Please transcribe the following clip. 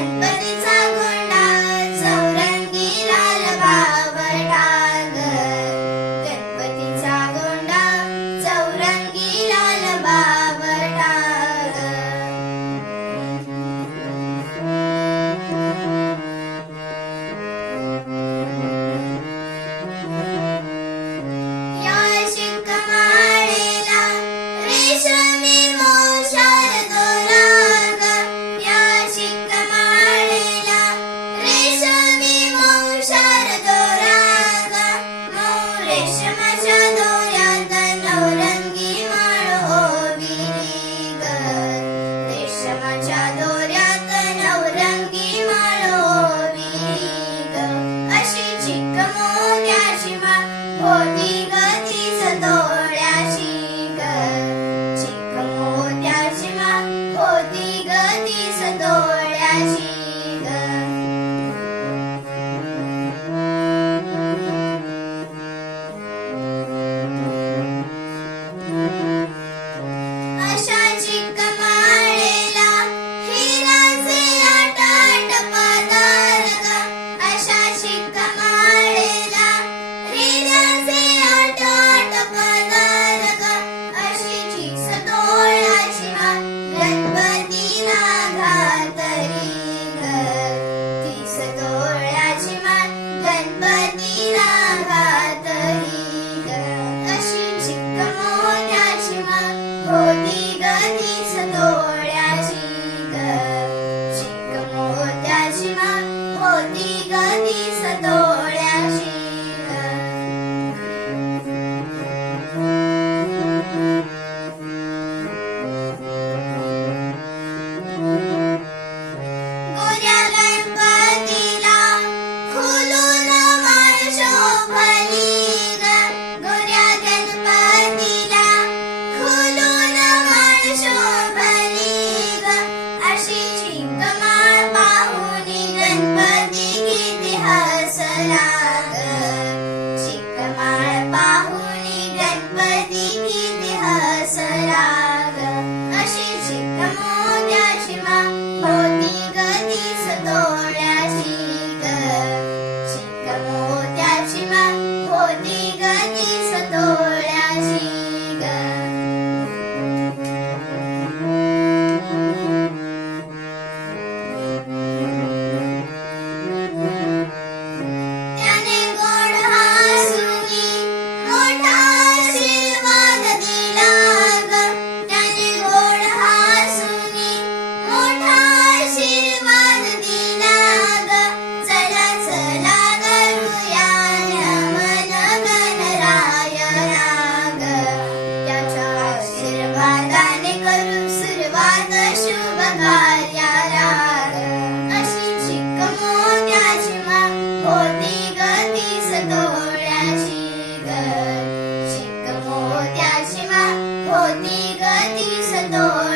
but it's 一个女生多。